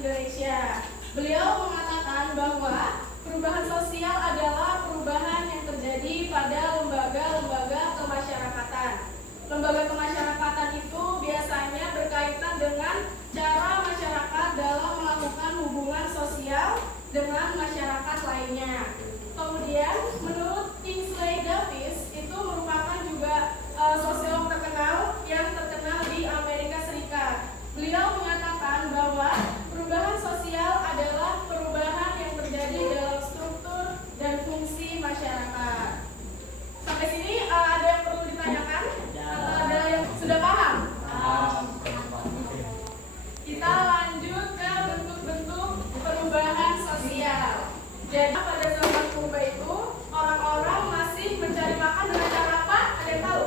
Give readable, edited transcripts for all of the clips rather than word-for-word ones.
Indonesia. Beliau mengatakan bahwa perubahan sosial adalah perubahan yang terjadi pada lembaga-lembaga kemasyarakatan. Lembaga kemasyarakatan itu biasanya berkaitan dengan cara masyarakat dalam melakukan hubungan sosial dengan masyarakat lainnya. Kemudian, menurut Kingsley Davis, itu merupakan juga sosiolog terkenal yang terkenal di Amerika Serikat. Beliau mengatakan bahwa perubahan sosial adalah perubahan yang terjadi dalam struktur dan fungsi masyarakat. Sampai sini ada yang perlu ditanyakan? Atau ada yang sudah paham? Kita lanjut ke bentuk-bentuk perubahan sosial. Jadi pada zaman purba itu orang-orang masih mencari makan dengan cara apa? Ada yang tahu?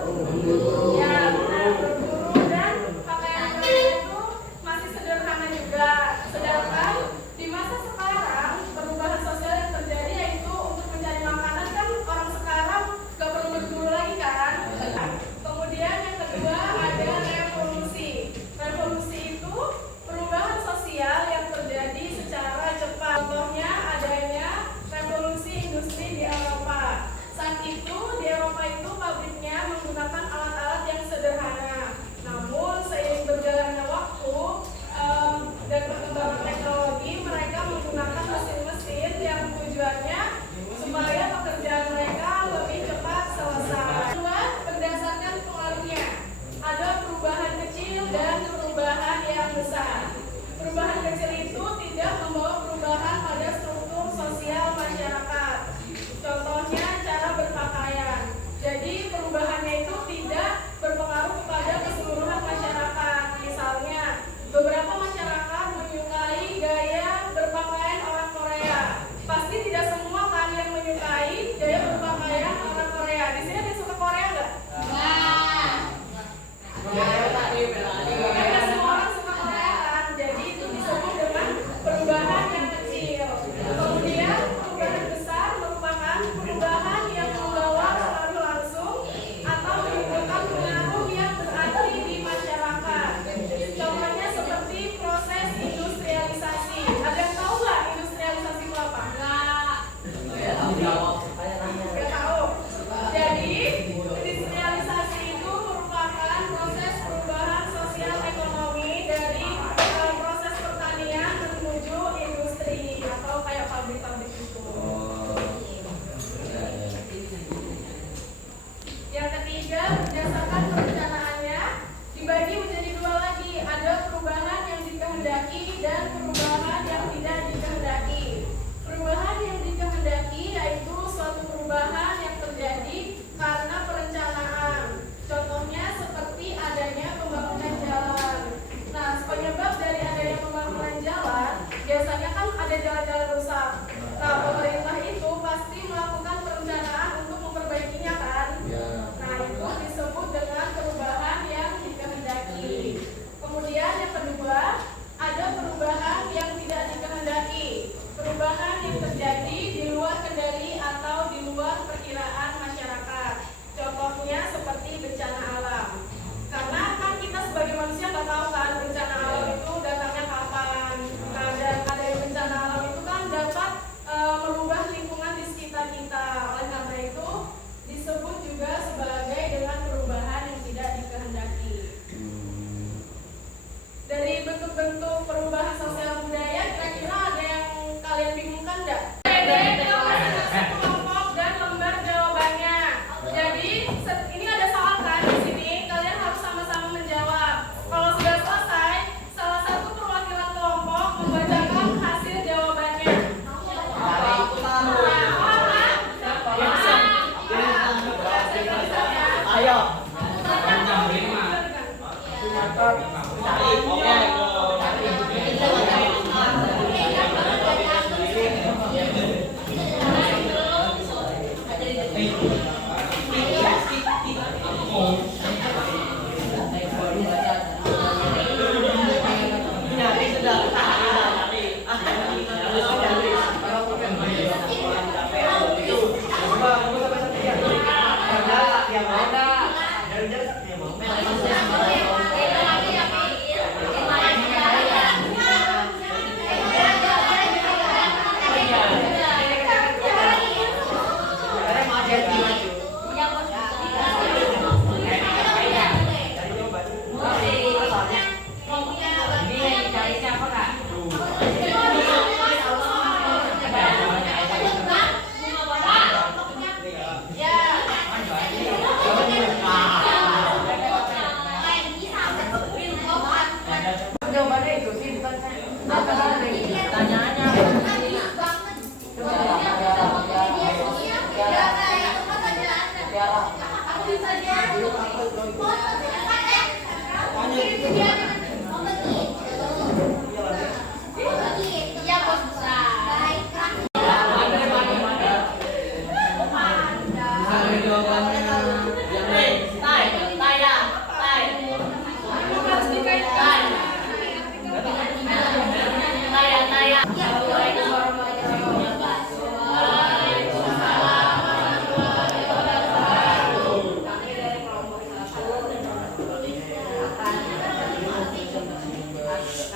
Ya, benar, berburu, dan pakaian mereka itu masih sederhana juga. Sedangkan di masa sekarang perubahan sosial yang terjadi yaitu untuk mencari makanan kan orang sekarang gak perlu berburu lagi kan? Kemudian yang kedua ada revolusi. Revolusi itu perubahan sosial yang terjadi secara cepat. Contohnya adanya revolusi industri di Eropa. Saat itu di Eropa itu pabriknya menggunakan alat-alat yang sederhana. Namun seiring berjalannya waktu dan perkembangan teknologi, mereka menggunakan mesin-mesin yang tujuannya supaya pekerjaan mereka lebih cepat selesai. Kedua, berdasarkan pengaruhnya, ada perubahan kecil dan perubahan yang besar. Perubahan kecil itu tidak membawa perubahan pada struktur sosial masyarakat. Contohnya cara berpakaian. Jadi perubahannya itu tidak berpengaruh kepada keseluruhan masyarakat. Misalnya, beberapa masyarakat menyukai gaya berpakaian orang Korea. Pasti tidak semua kan yang menyukai gaya berpakaian orang Korea. Di sini ada yang suka Korea nggak? Karena semua orang suka Korea kan. Jadi itu disebut dengan perubahan yang kecil. Kemudian perubahan besar merupakan perubahan yang membawa pengaruh langsung atau menimbulkan pengaruh yang berarti di masyarakat. Contohnya seperti proses industrialisasi. Ada yang tahu nggak industrialisasi itu apa? Nggak tahu. Jadi industrialisasi itu merupakan proses perubahan sosial ekonomi dari proses pertanian menuju industri atau kayak pabrik-pabrik itu. Yang ketiga, berdasarkan perencanaannya dibagi menjadi dua lagi. Ada perubahan yang dikehendaki dan perubahan yang tidak dikehendaki. Perubahan yang dikehendaki yaitu suatu perubahan yang terjadi karena perencanaan. Contohnya seperti adanya pembangunan jalan. Nah, penyebab dari adanya pembangunan jalan, biasanya kan ada jalan-jalan rusak. Nah, pemerintah itu pasti melakukan perencanaan untuk memperbaikinya kan? Nah, itu disebut dengan perubahan yang dikehendaki. Kemudian yang kedua, ada perubahan yang tidak dikehendaki. Perubahan yang terjadi di luar kendali atau di luar perkiraan masyarakat. Contohnya seperti bencana alam. Karena kan kita sebagai manusia nggak tahu kan bencana alam itu datangnya kapan. Nah, dan ada bencana alam itu kan dapat merubah lingkungan di sekitar kita. Oleh karena itu disebut juga sebagai dengan perubahan yang tidak dikehendaki. Dari bentuk-bentuk perubahan sosial budaya, kira-kira ada yang kalian bingungkan nggak? Kelompok dan lembar jawabannya. Jadi ini ada soal kan di sini, kalian harus sama-sama menjawab. Kalau sudah selesai, salah satu perwakilan kelompok membacakan hasil jawabannya. Ayo.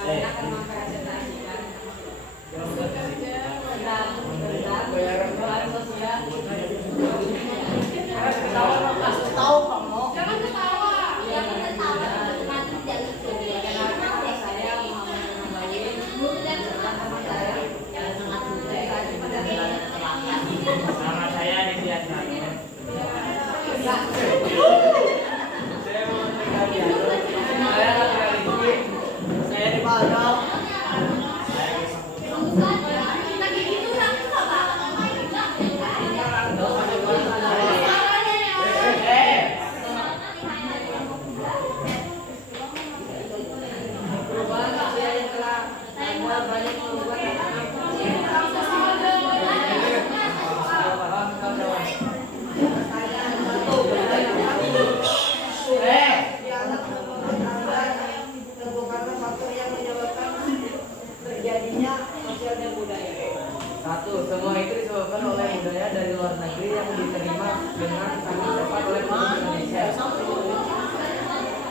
akan mempresentasikan tentang bayaran sosial. Kasih tahu kamu. Jangan ketawa. Jangan ketawa. Kenapa saya Muhammad Nabawi teman saya yang sangat suka pada Nama saya Nidya Sarno. Saya mau kalian. Saya lagi saya di Padang. perubahan sosial yang telah membuat banyak membuat terjadinya sosial dan budaya. Satu, semua itu disebabkan oleh budaya dari luar negeri yang diterima dengan sangat cepat oleh penduduk Indonesia.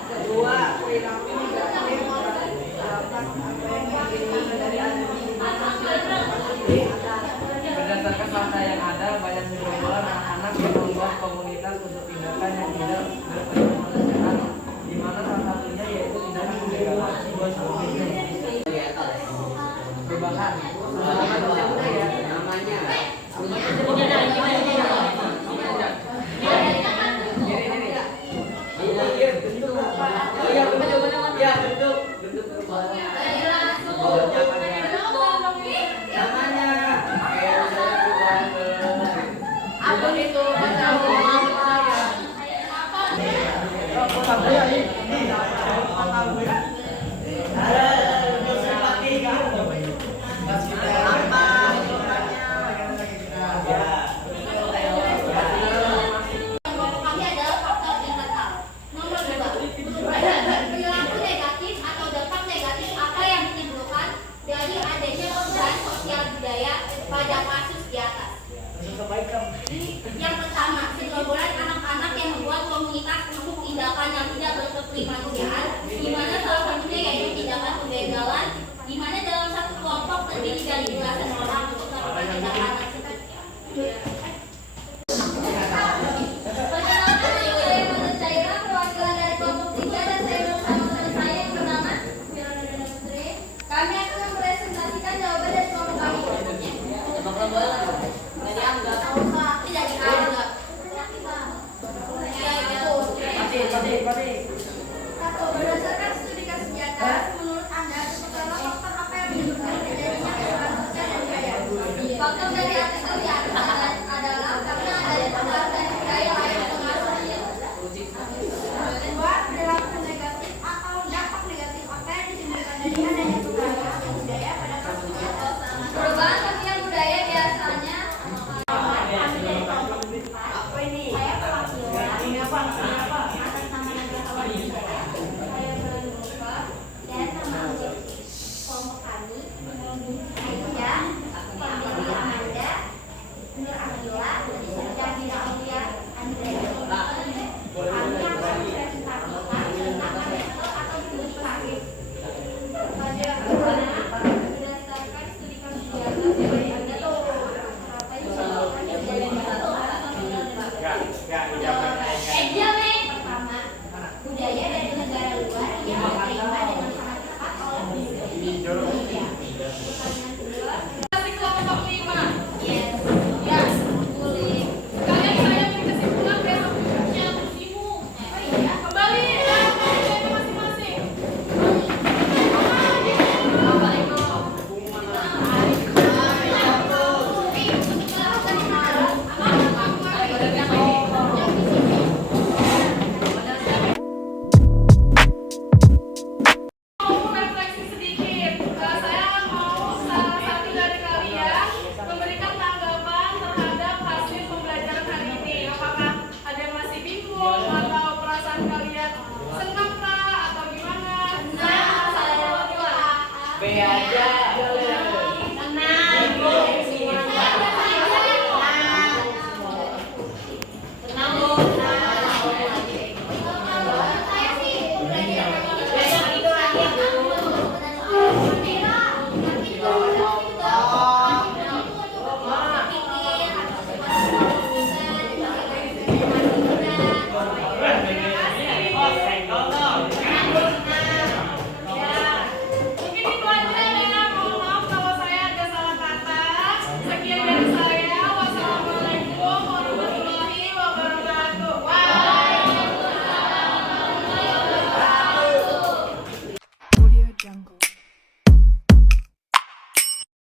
Kedua, perilaku negatif terdapat apa yang diinginkan dari berdasarkan fakta yang ada, banyak segerombolan anak-anak yang membuat komunitas untuk tindakan yang tidak berkemanusiaan, di mana salah satunya yaitu tindakan pembegalan. Perubahan sosial budaya namanya. Bentuk perubahan. Abang itu Kami adalah faktor internal. Nomor 2, perilaku negatif atau dampak negatif apa yang ditimbulkan dari adanya perubahan sosial budaya pada kasus di atas. Yang pertama, segerombolan anak-anak yang membuat komunitas untuk tindakan yang tidak berkemanusiaan, di mana salah satunya yaitu tindakan pembegalan, di mana dalam satu kelompok terdiri dari belasan orang untuk melakukan tindakan tersebut. Perkenalkan, saya Mada Syairah, perwakilan dari kelompok 3 dan saya bersama teman saya yang bernama Firana Dana Putri. Kami akan mempresentasikan jawaban dari kelompok kami berikutnya. Tidak dianggap. Satu, berdasarkan studi kasus di atas, menurut Anda sebutkanlah faktor apa yang menyebabkan terjadinya perubahan sosial dan budaya? Faktor dari atas adalah karena adanya pengaruh dari budaya lain atau pengaruhnya. Kedua, perilaku negatif atau dampak negatif apa yang ditimbulkan dari adanya perubahan budaya pada kasus di atas? Perubahan sosial budaya biasanya Apa ini? saya perwakilan Ini apa? atas nama negara wanita. Saya berlupa dan nama kelompok kami Aisyah, Pembeli Amanda, Nur Abdullah, dan Dina Aulia Andrea. Kami akan mempresentasikan tentang metode atau studi kasus. Berdasarkan studi kasus di atas, apa yang disebabkan terjadinya perubahan sosial dan pertama, budaya dari negara luar yang diterima dengan sangat cepat oleh penduduk Indonesia. Pertanyaan kedua, Kasih kelompok 5. yes, Ya, boleh. kalian saya beri kesimpulan besok punya ibu. Oh iya, Kembali ke kelompok masing-masing. Bapak Ibu. Mau refleksi sedikit. Saya mau salah satu dari kalian memberikan tanggapan terhadap hasil pembelajaran hari ini. Apakah ada yang masih bingung atau perasaan kalian senang kah atau gimana? B aja.